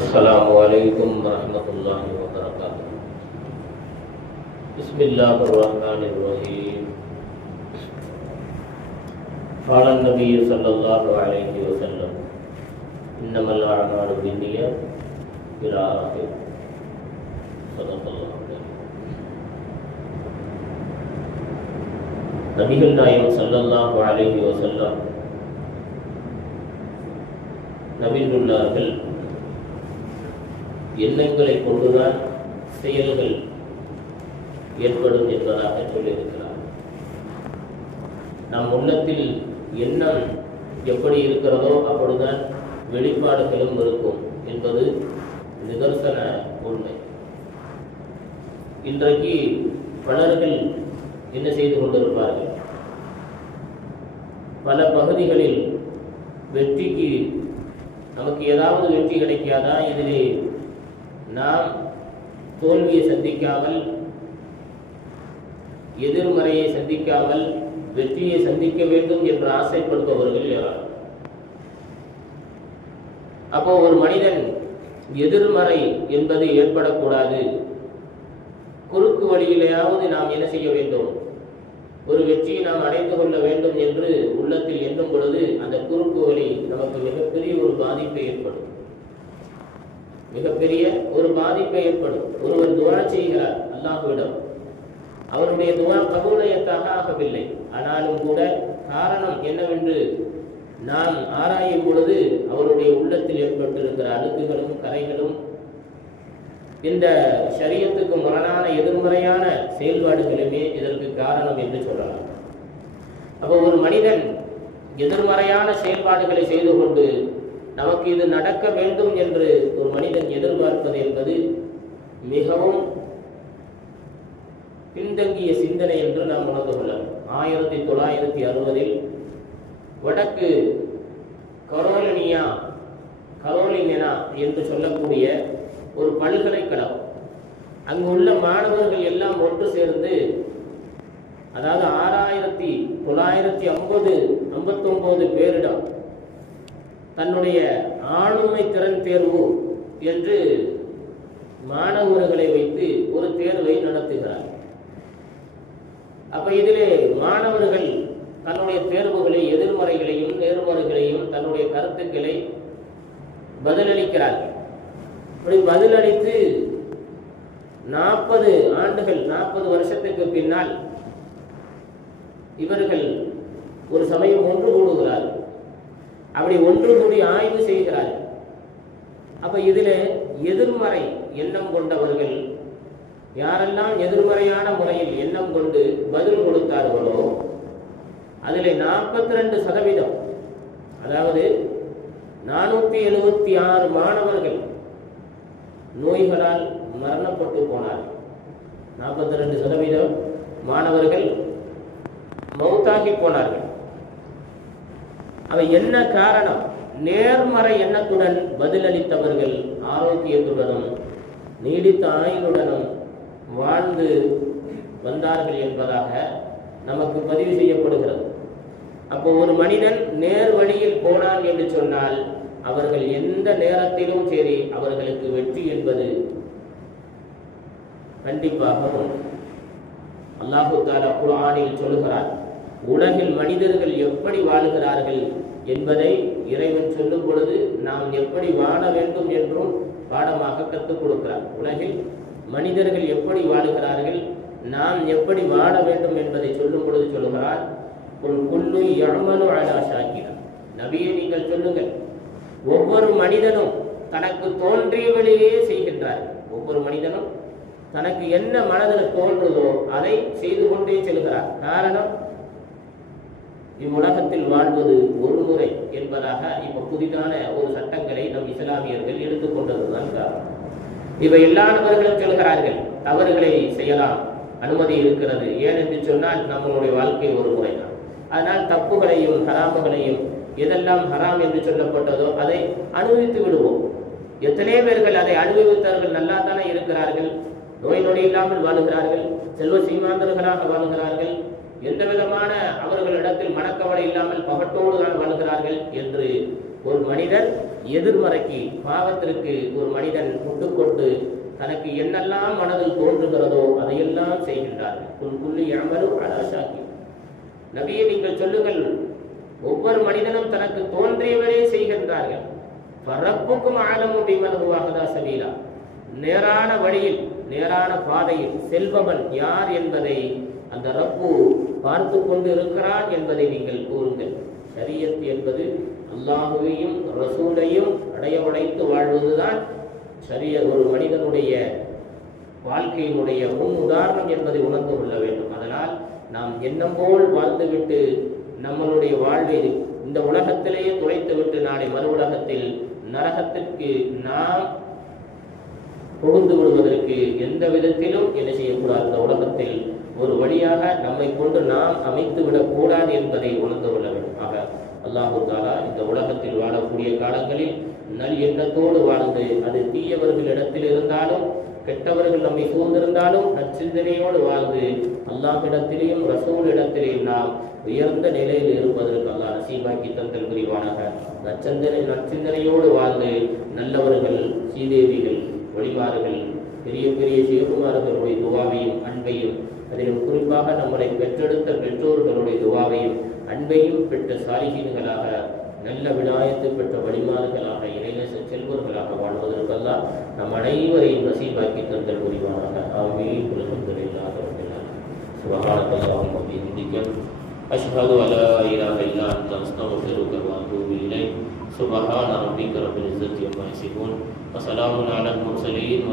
Assalamualaikum warahmatullahi wabarakatuh. Bismillahirrahmanirrahim. Qala an-nabiy sallallahu alaihi wasallam, innamal a'malu binniyat ila akhir. Sadaqallahu alaihi. நபிகள் நாயகம் ஸல்லல்லாஹு அலைஹி வஸல்லம் நபியுல்லாஹ்கள் எண்ணங்களை கொண்டுதான் செயல்கள் ஏற்படும் என்பதாக சொல்லியிருக்கிறார். நம் உள்ளத்தில் எண்ணம் எப்படி இருக்கிறதோ அப்படிதான் வெளிப்பாடுகளும் இருக்கும் என்பது நிதர்சன உண்மை. இன்றைக்கு பலர்கள் என்ன செய்து கொண்டிருப்பார்கள்? பல பகுதிகளில் வெற்றிக்கு நமக்கு ஏதாவது வெற்றி கிடைக்காதா, இதிலே நாம் தோல்வியை சந்திக்காமல், எதிர்மறையை சந்திக்காமல் வெற்றியை சந்திக்க வேண்டும் என்று ஆசைப்படுபவர்கள் யார்? அப்போ ஒரு மனிதன் எதிர்மறை என்பது ஏற்படக்கூடாது, குறுக்கு வழியிலேயாவது நாம் என்ன செய்ய வேண்டும், ஒரு வெற்றியை நாம் அடைந்து கொள்ள வேண்டும் என்று உள்ளத்தில் எண்ணும் பொழுது அந்த குறுக்கு வழி நமக்கு மிகப்பெரிய ஒரு பாதிப்பை ஏற்படும். மிகப்பெரிய ஒரு பாதிப்பை ஏற்படும். ஒருவர் துஆ செய்கிறார் அல்லாஹ்விடம், அவருடைய துஆ கபூலியத்தாக ஆகவில்லை. ஆனாலும் கூட காரணம் என்னவென்று நாம் ஆராயும் பொழுது அவருடைய உள்ளத்தில் ஏற்பட்டிருக்கிற அழுக்குகளும் கரைகளும் இந்த ஷரியத்துக்கு முரணான எதிர்மறையான செயல்பாடுகளுமே இதற்கு காரணம் என்று சொல்லலாம். அப்போ ஒரு மனிதன் எதிர்மறையான செயல்பாடுகளை செய்து கொண்டு நமக்கு இது நடக்க வேண்டும் என்று ஒரு மனிதன் எதிர்பார்ப்பது என்பது மிகவும் பின்தங்கிய சிந்தனை என்று நாம் உணர்ந்து கொள்ளலாம். 1960 வடக்கு கரோலினா என்று சொல்லக்கூடிய ஒரு பல்கலைக்கழகம், அங்கு உள்ள மாணவர்கள் எல்லாம் ஒன்று சேர்ந்து, அதாவது 6959 பேரிடம் தன்னுடைய ஆளுமை திறன் தேர்வு என்று மாணவர்களை வைத்து ஒரு தேர்வை நடத்துகிறார். அப்ப இதிலே மாணவர்கள் தன்னுடைய தேர்வுகளை எதிர்மறைகளையும் நேர்மறைகளையும் தன்னுடைய கருத்துக்களை பதிலளிக்கிறார்கள். இப்படி பதிலளித்து 40 ஆண்டுகள் 40 வருஷத்துக்கு பின்னால் இவர்கள் ஒரு சமயம் ஒன்று கூடுகிறார்கள். அப்படி ஒன்று கூடி ஆய்வு செய்கிறார்கள். அப்ப இதில் எதிர்மறை எண்ணம் கொண்டவர்கள் யாரெல்லாம் எதிர்மறையான முறையில் எண்ணம் கொண்டு பதில் கொடுத்தார்களோ அதில் 42%, அதாவது 476 மாணவர்கள் நோய்களால் மரணப்பட்டு போனார்கள். 42% மாணவர்கள் மௌத்தாகி போனார்கள். அவை என்ன காரணம்? நேர்மறை எண்ணத்துடன் பதிலளித்தவர்கள் ஆரோக்கியத்துடனும் நீடித்த ஆயுளுடனும் வாழ்ந்து வந்தார்கள் என்பதாக நமக்கு பதிவு செய்யப்படுகிறது. அப்போ ஒரு மனிதன் நேர் வழியில் போனான் என்று சொன்னால் அவர்கள் எந்த நேரத்திலும் சரி அவர்களுக்கு வெற்றி என்பது கண்டிப்பாக உண்டு. அல்லாஹு தஆலா குர்ஆனில் சொல்லுகிறார், உலகில் மனிதர்கள் எப்படி வாழ்கிறார்கள் என்பதை இறைவன் சொல்லும் பொழுது நாம் எப்படி வாழ வேண்டும் என்றும் பாடமாக கற்றுக் கொடுக்கிறார். உலகில் மனிதர்கள் எப்படி வாழுகிறார்கள், நாம் எப்படி வாழ வேண்டும் என்பதை சொல்லும் பொழுது சொல்லுகிறார், குல்லு யஅமலு அலா ஷாக்கிரா. நபியே நீங்கள் சொல்லுங்கள், ஒவ்வொரு மனிதனும் தனக்கு தோன்றியவழியே செய்கின்றார். ஒவ்வொரு மனிதனும் தனக்கு என்ன மனதில் தோன்றுதோ அதை செய்து கொண்டே செல்கிறார். காரணம், இவ்வுலகத்தில் வாழ்வது ஒரு முறை என்பதாக இப்ப புதிதான ஒரு சட்டங்களை நம் இஸ்லாமியர்கள் எடுத்துக்கொண்டதுதான் காரணம். இவை எல்லாவர்களும் சொல்கிறார்கள் தவறுகளை செய்யலாம், அனுமதி இருக்கிறது. ஏனென்று சொன்னால் நம்மளுடைய வாழ்க்கை ஒரு முறைதான். அதனால் தப்புகளையும் ஹராமுகளையும் எதெல்லாம் ஹராம் என்று சொல்லப்பட்டதோ அதை அனுபவித்து விடுவோம். எத்தனை பேர்கள் அதை அனுபவித்தவர்கள் நல்லா தானே இருக்கிறார்கள். நோய் நொடி இல்லாமல் வாழுகிறார்கள், செல்வ சீமாந்தர்களாக வாழுகிறார்கள், எந்த விதமான அவர்களிடத்தில் மனக்கவலை இல்லாமல் பகட்டோடு தான் வாழ்கிறார்கள் என்று ஒரு மனிதன் எதிர்மறைக்கு பாவத்திற்கு ஒரு மனிதன் முட்டுக்கொண்டு தனக்கு என்னெல்லாம் மனதில் தோன்றுகிறதோ அதையெல்லாம் செய்கின்றார்கள். குல்லி யஅமலு அலா ஷாக்கிர். நபியை நீங்கள் சொல்லுங்கள், ஒவ்வொரு மனிதனும் தனக்கு தோன்றியவரே செய்கின்றார்கள். ரப்புக்கும் ஆலமு பிமன் ஹுவ அஹ்தா சபீலா. நேரான வழியில் நேரான பாதையில் செல்பவன் யார் என்பதை அந்த ரப்பு பார்த்து கொண்டு இருக்கிறான் என்பதை நீங்கள் கூறுங்கள். ஷரியத் என்பது அல்லாஹுவையும் ரசூலையும் உடைத்து வாழ்வதுதான் ஒரு மனிதனுடைய வாழ்க்கையினுடைய முன் உதாரணம் என்பதை உணர்ந்து கொள்ள வேண்டும். அதனால் நாம் எண்ணம் போல் வாழ்ந்துவிட்டு நம்மளுடைய வாழ்வை இந்த உலகத்திலேயே துளைத்துவிட்டு நாளை மறு உலகத்தில் நரகத்திற்கு நாம் புகுந்து விடுவதற்கு எந்த விதத்திலும் என்ன செய்யக்கூடாது. இந்த உலகத்தில் ஒரு வழியாக நம்மை கொண்டு நாம் அமைத்து விடக்கூடாது என்பதை உணர்ந்து கொள்ள வேண்டும். ஆக அல்லாஹு தஆலா இந்த உலகத்தில் வாழக்கூடிய காலங்களில் நல் எண்ணத்தோடு வாழ்ந்து, அது தீயவர்களிடத்தில் இருந்தாலும் கெட்டவர்கள் நம்மை சூழ்ந்திருந்தாலும் நற்சிந்தனையோடு வாழ்ந்து அல்லாஹ்விடத்திலேயும் ரசூலிடத்திலேயும் நாம் உயர்ந்த நிலையில் இருப்பதற்கு அல்லாஹ் நசீபாக்கி தந்தல் புரிவானாக. நற்சிந்தனையோடு வாழ்ந்து நல்லவர்கள், சீதேவிகள், வழிமாறுகள், பெரிய பெரிய சிவகுமார்களுடைய துவாவையும் அன்பையும், அதிலும் குறிப்பாக நம்மளை பெற்றெடுத்த பெற்றோர்களுடைய துவாவையும் அன்பையும் பெற்ற சாலிஹீன்களாக, நல்ல விடாயத்து பெற்ற வழிமாறுகளாக, இறைநேச செல்வர்களாக வாழ்வதற்கெல்லாம் நம் அனைவரையும் நசீபாக்கி தந்தல் புரிவானாக. ஆமீன். அல்ஹம்துலில்லாஹி ரப்பில் ஆலமீன். சுப்ஹானல்லாஹி வ பிஹம்திஹி அஷ்ஹது அல்லா இலாஹா இல்லா அன்த அஸ்தக்ஃபிருக வ அத்தூபு இலைக். சுப்ஹான ரப்பிக ரப்பில் இஸ்ஸத்தி அம்மா யசிஃபூன் வ ஸலாமுன் அலல் முர்ஸலீன்.